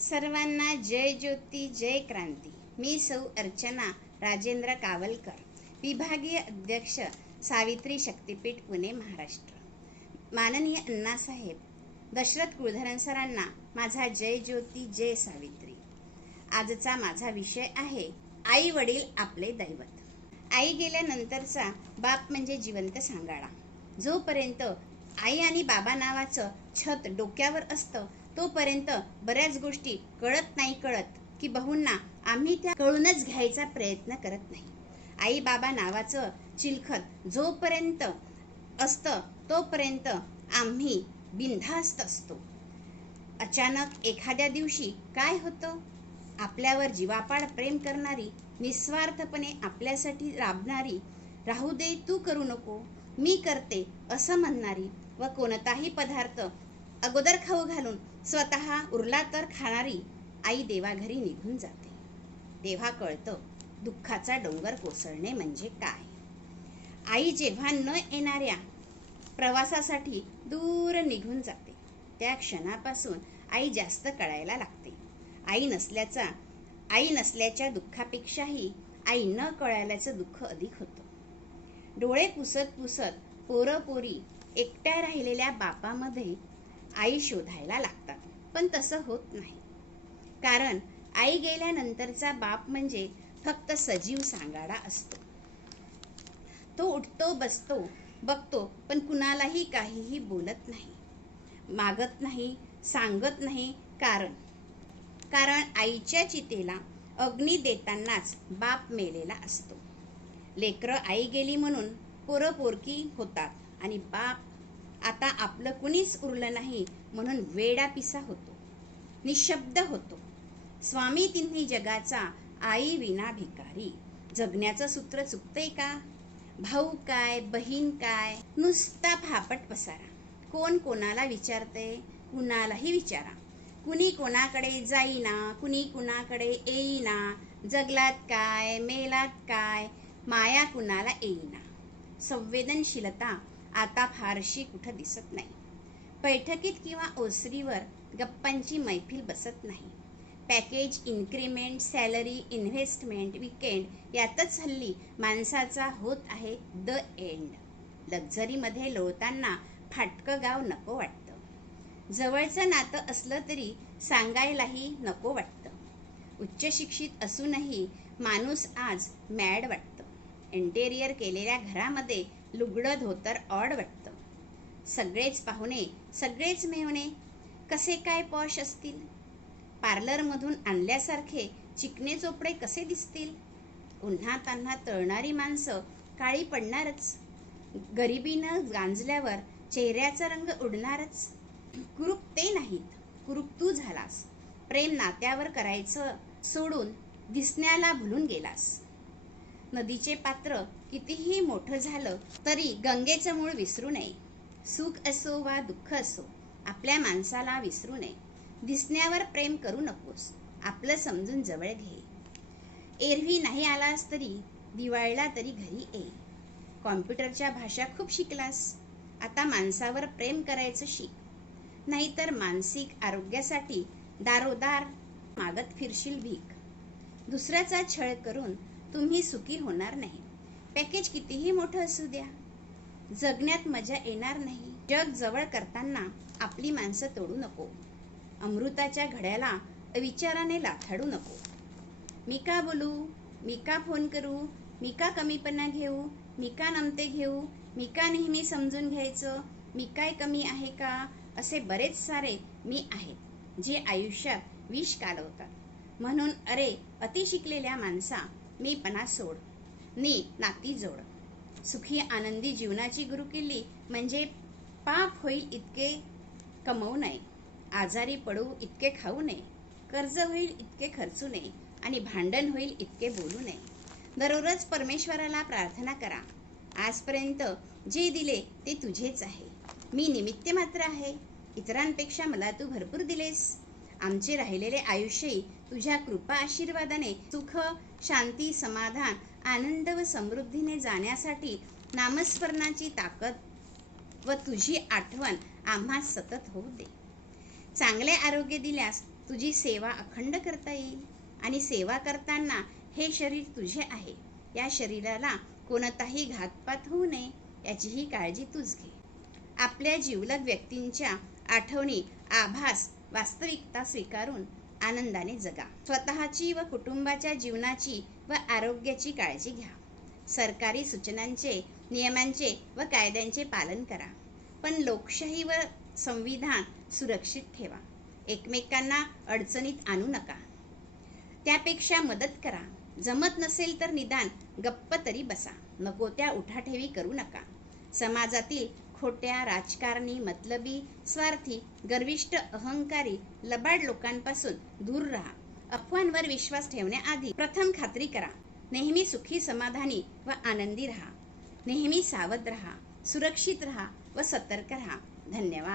सर्वांना जय ज्योती जय क्रांती. मी सौ अर्चना राजेंद्र कावलकर विभागीय अध्यक्ष सावित्री शक्तीपीठ पुणे महाराष्ट्र. माननीय अण्णासाहेब दशरथ कुलधरण सरांना माझा जय ज्योती जय सावित्री. आजचा माझा विषय आहे आई वडील आपले दैवत. आई गेल्यानंतरचा बाप म्हणजे जिवंत सांगाडा जोपर्यंत आई आणि बाबा नावाचं छत डोक्यावर असतं तोपर्यंत बऱ्याच गोष्टी कळत नाही कळत की बहुंना आम्ही त्या कळूनच घ्यायचा प्रयत्न करत नाही. आई बाबा नावाचं चिलखत जोपर्यंत असतं तोपर्यंत आम्ही बिनधास्त असतो. अचानक एखाद्या दिवशी काय होतं? आपल्यावर जीवापाड प्रेम करणारी निस्वार्थपणे आपल्यासाठी राबणारी राहू दे तू करू नको मी करते असं म्हणणारी व कोणताही पदार्थ अगोदर खाऊ घालून स्वतः उरला तर खाणारी आई देवाघरी निघून जाते. तेव्हा कळतं दुःखाचा डोंगर कोसळणे म्हणजे काय? आई जेव्हा न येणाऱ्या प्रवासासाठी दूर निघून जाते. त्या क्षणापासून आई जास्त कळायला लागते. आई नसल्याचा आई नसल्याच्या दुःखापेक्षाही आई न कळाल्याचं दुःख अधिक होतं. डोळे पुसत पुसत पोरं पोरी एकट्या राहिलेल्या बापामध्ये आई शोधायला लागतात. पण तसं होत नाही. कारण आई गेल्यानंतरचा बाप म्हणजे फक्त सजीव सांगाडा असतो. तो उठतो बसतो बघतो पण कुणालाही काहीही बोलत नाही. मागत नाही सांगत नाही. कारण? कारण आईच्या चितेला अग्नी देतानाच बाप मेलेला असतो. लेकरं आई गेली म्हणून पोरं पोरकी होतात आणि बाप आता आपलं कुणीच उरलं नाही म्हणून वेडा पिसा होतो. निशब्द होतो. स्वामी तिन्ही जगाचा आई विना भिकारी जगण्याचं सूत्र चुकतंय का? भाऊ काय बहीण काय? नुसता फापट पसारा. कोण कोणाला विचारते कुणालाही विचारा. कुणी कोणाकडे जाईना कुणी कुणाकडे येईना. जगलात काय मेलात काय? माया कुणाला येईना. संवेदनशीलता आता फारशी कुठं दिसत नाही. बैठकीत किंवा ओसरीवर गप्पांची मैफिल बसत नाही. Package increment salary investment weekend यातच हल्ली माणसाचा होत आहे द एंड. लक्झरीमध्ये लोळताना फाटकं गाव नको वाटतं. जवळचं नातं असलं तरी सांगायलाही नको वाटतं. उच्च शिक्षित असूनही माणूस आज मॅड वाटतं. इंटेरियर केलेल्या घरामध्ये लुगडं धोतर ऑड वाटतं. सगळेच पाहुणे सगळेच मेवणे कसे काय पॉश असतील? पार्लरमधून आणल्यासारखे चिकणे चोपडे कसे दिसतील? उन्हा तान्हा तळणारी माणसं काळी पडणारच. गरिबीनं गांजल्यावर चेहऱ्याचा रंग उडणारच. कुरूप ते नाहीत कुरूप तू झालास. प्रेम नात्यावर करायचं सोडून दिसण्याला भुलून गेलास. नदीचे पात्र कितीही मोठं झालं तरी गंगेचं मूळ विसरू नये. सुख असो वा दुःख असो आपल्या माणसाला विसरू नये. दिसण्यावर प्रेम करू नकोस आपलं समजून जवळ घे. एरवी नाही आलास तरी दिवाळीला तरी घरी ये. कॉम्प्युटरच्या भाषा खूप शिकलास आता माणसावर प्रेम करायचं शिक. नाहीतर मानसिक आरोग्यासाठी दारोदार मागत फिरशील भीक. दुसऱ्याचा छळ करून तुम्ही सुखी होणार नाही. पॅकेज कितीही मोठं असू द्या. जगण्यात मजा येणार नाही. जग जवळ करताना आपली माणसं तोडू नको. अमृताच्या घड्याला विचाराने लाथाडू नको. मी का बोलू? मी का फोन करू? मी का कमीपणा घेऊ? मी का नमते घेऊ? मी का नेहमी समजून घ्यायचं? मी काय कमी आहे का? असे बरेच सारे मी आहेत जे आयुष्यात विष कालवतात. म्हणून अरे अतिशिकलेल्या माणसा मीपणा सोड. नी नाती जोड. सुखी आनंदी जीवनाची गुरुकिल्ली म्हणजे पाप होईल इतके कमवू नये. आजारी पडू इतके खाऊ नये. कर्ज होईल इतके खर्चू नये. आणि भांडण होईल इतके बोलू नये. दररोज परमेश्वराला प्रार्थना करा. आजपर्यंत जे दिले ते तुझेच आहे. मी निमित्त मात्र आहे. इतरांपेक्षा मला तू भरपूर दिलेस. आमचे राहिलेले आयुष्यही तुझ्या कृपा आशीर्वादाने सुख शांती समाधान आनंद व समृद्धीने जाण्यासाठी नामस्मरणाची ताकद व तुझी आठवण आम्हा सतत होऊ दे. चांगले आरोग्य दिल्यास तुझी सेवा अखंड करता येईल आणि सेवा करताना हे शरीर तुझे आहे. या शरीराला कोणताही घातपात होऊ नये याचीही काळजी तूच घे. आपल्या जीवलग व्यक्तींच्या आठवणी आभास वास्तविकता स्वीकारून आनंदाने जगा. स्वतःची व कुटुंबाच्या जीवनाची व आरोग्याची काळजी घ्या. सरकारी सूचनांचे नियमांचे व कायद्यांचे पालन करा. पण लोकशाही व संविधान सुरक्षित ठेवा. एकमेकांना अडचणीत आणू नका. त्यापेक्षा मदत करा. जमत नसेल तर निदान गप्प तरी बसा. नको त्या उठाठेवी करू नका. समाजातील खोट्या राजकारणी मतलबी स्वार्थी गर्विष्ट अहंकारी लबाड लोकांपासून दूर राहा. अफवांवर विश्वास ठेवण्याआधी प्रथम खात्री करा. नेहमी सुखी समाधानी व आनंदी राहा. नेहमी सावध राहा. सुरक्षित राहा व सतर्क राहा. धन्यवाद.